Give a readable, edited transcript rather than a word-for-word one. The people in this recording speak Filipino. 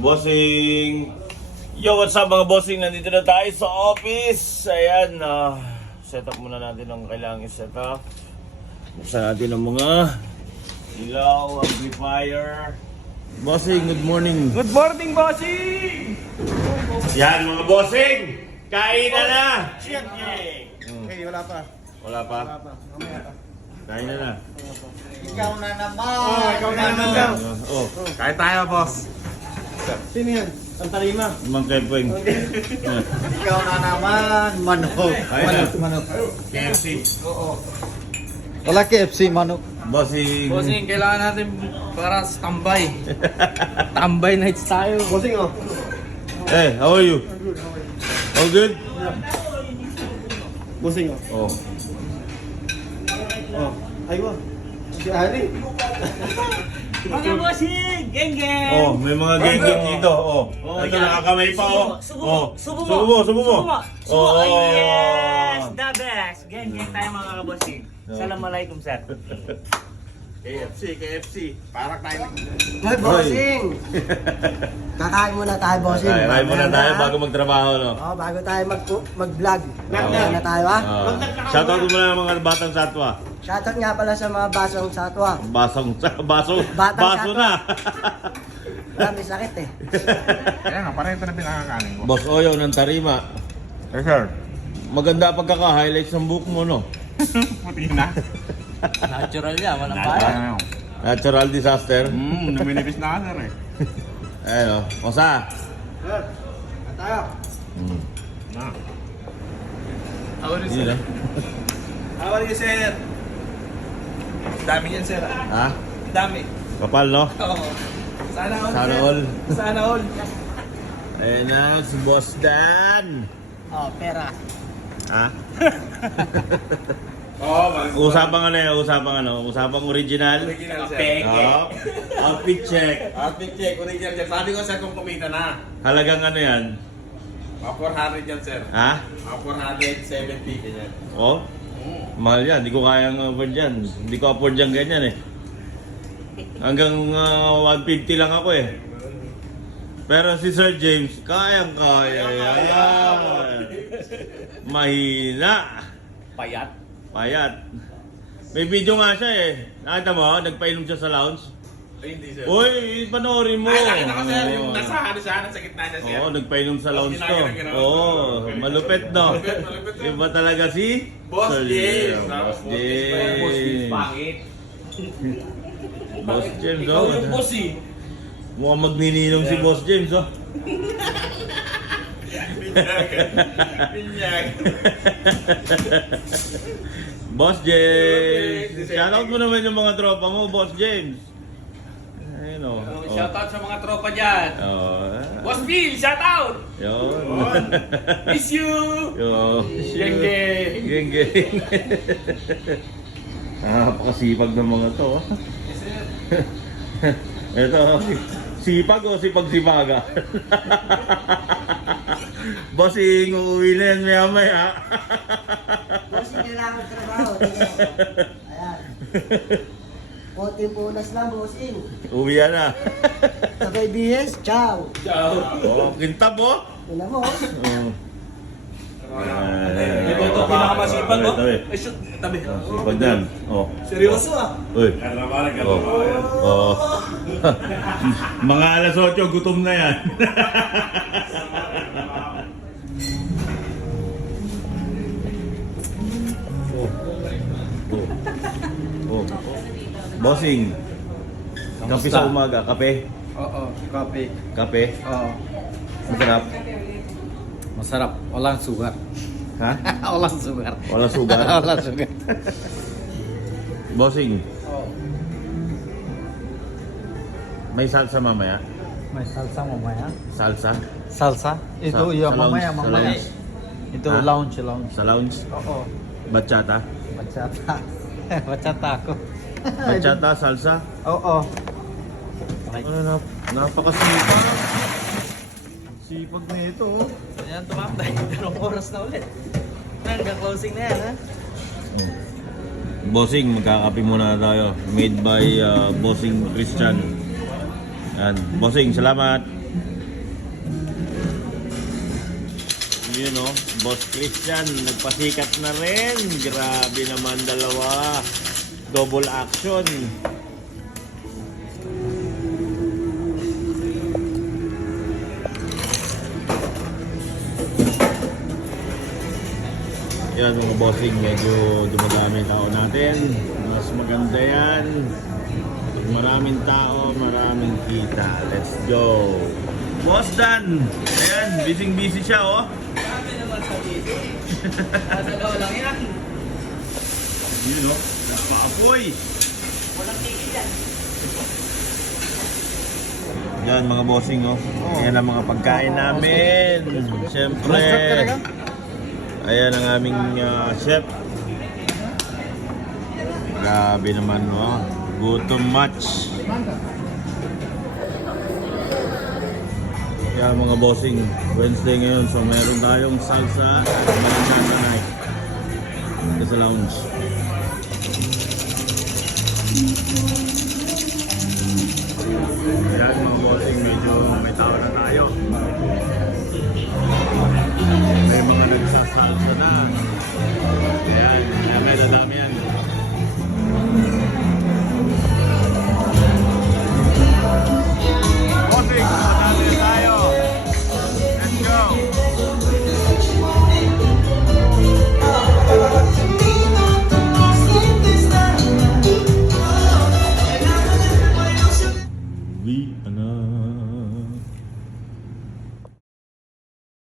Bossing! Yo, what's up mga bossing? Nandito na tayo sa office. Ayan, set up muna natin ang kailangan i-set up. Buksan natin ang mga ilaw, amplifier. Bossing, good morning. Good morning, bossing! Yan mga bossing! Kain na na! Hey, wala pa. Wala pa? Wala pa. Mamaya pa. Kain na na. Ikaw na naman! Ikaw na naman daw. Oh, Kain tayo, boss. Sino yan? Ang tarima. Mang Kepweng. Ikaw na naman! Manok! Kain na. Manok. KFC. Wala KFC, manok. Bossing. Bossing, kailangan natin para tambay. Tambay nights tayo. Bossing, oh. Hey, how are you? All good? Bossing, oh. Oh. Oh. Aywa. Si Ari. Mga bossing! Geng geng! Oh, may mga geng-geng dito. Oh. Ito nakakamay pa oh. Oh. Subo mo. Subo! Oh. Ay, yes! The best! Geng geng tayo mga kabossing. Assalamualaikum, sir. KFC. Parak tayo. Hoy, bossing! Kakain muna tayo, bossing. Kaya muna tayo bago magtrabaho, no? Oh, bago tayo mag-vlog. Oo. Kakain na tayo, ha? Shoutout mo muna ng mga batang satwa. Shoutout nga pala sa mga basong satwa. Baso Batang baso satwa. na. Marami sakit, eh. Kaya nga, parang ito na pinakakanin ko. Boss Oyo ng Tarima. Yes, sir. Maganda pagkaka-highlights ng book mo, no? Puti na. Natural yan, walang bayan. Natural disaster. Naminipis na ka, sir, eh. Ayun, Osa. Sir, tayo. Na. Ako rin, Yun, ah. Ako rin, sir. Dami yan, sir. Ha? Dami. Kapal, no? Oo. Sana all, Sana sir. all. Sana all. Ayun na, si Boss Dan. Oh, pera. Ha? Oo, Usapang usapang original. Original, sir. Peke. Oo. Outfit check. Outfit check, original, sir. Sabi ko, sir, kung kumita na. Halagang ano yan? 400 yan, sir. Ha? 470 ganyan. Oh? Mahal yan. Hindi ko kayang afford yan. Hindi ko afford yan ganyan eh. Hanggang 150 lang ako eh. Pero si Sir James, kayang-kaya yan. Mahina. Payat. May video nga siya eh. Nakita mo, nagpainom siya sa lounge. Ay, hindi, sir. Uy, panoorin mo. Ay, nakita ko, sir. Yung nasa ano siya, nasa gitna niya, sir. Oo, nagpainom sa lounge to. Ginagawa. Oo, malupit no. Malupit. Iba talaga si Boss Sir James. Boss Boss James. James. Pangit. Boss James, Ikaw oh. yung boss eh. Mukhang magnininong si Boss James, oh. Pinyag. Boss James. Shoutout mo naman yung mga tropa mo, Boss James. Ayun, oh. Shoutout sa mga tropa dyan. Oh. Boss Bill, shoutout! Yun. Miss you! Yo. Geng geng. Geng. Napakasipag ng mga to. Oh. Ito, sipag o sipag-sipaga? Bossing, uuwi na yan maya-maya. Bossing, kailangan trabaho. Ayan. Konting punas lang, bossing. Uwi yan na. Sabay BS, ciao. Oh, kintab oh. Tignan mo. Ito, pinakamasipag, oh. Tabi. Ay, shoot, tabi. Sipag yan. Oh. Seryoso ah. Uy. Oh. Mga alas 8, gutom na yan. Oh. Bossing. Kape sa umaga, kape. Oo, kape. Kape. Oo. Masarap. Masarap. Walang sugar. Ha? Walang sugar. Wala sugar. Walang sugar. Bossing, Oo. may salsa mamaya? May salsa mamaya. Salsa? Salsa? Ito, Sa mamaya, lounge, sa mamaya. lounge. Ito, Ha? lounge. Sa lounge? Oo. Bachata? Bachata. Bachata ako. Bachata, salsa? Oo. Ano na, napakasipag. Sipag na ito. Oh. Ayan, tumatay. Dalawang oras na ulit. Hanggang closing na yan, ha? Bossing, magkakape muna tayo. Made by Bossing Christian. Yan. Bossing, salamat. Yun o, Boss Christian, nagpasikat na rin. Grabe naman dalawa. Double action. Yan mga bossing, medyo dumadami tao natin. Mas maganda yan. Pag maraming tao, maraming kita. Let's go. Boss Dan! Ayan, busy siya oh. Grabe naman sa dito. Nasa daw lang yan. Yun oh, napaapoy. Walang tigil yan. Yan mga bossing oh. Yan ang mga pagkain namin. Siyempre. Ayan ang aming chef. Grabe naman oh. Gutom match. Kaya mga bossing, Wednesday ngayon, so meron tayong salsa at malanasa night dito sa lounge. Ayan mga bossing, medyo may tao na tayo.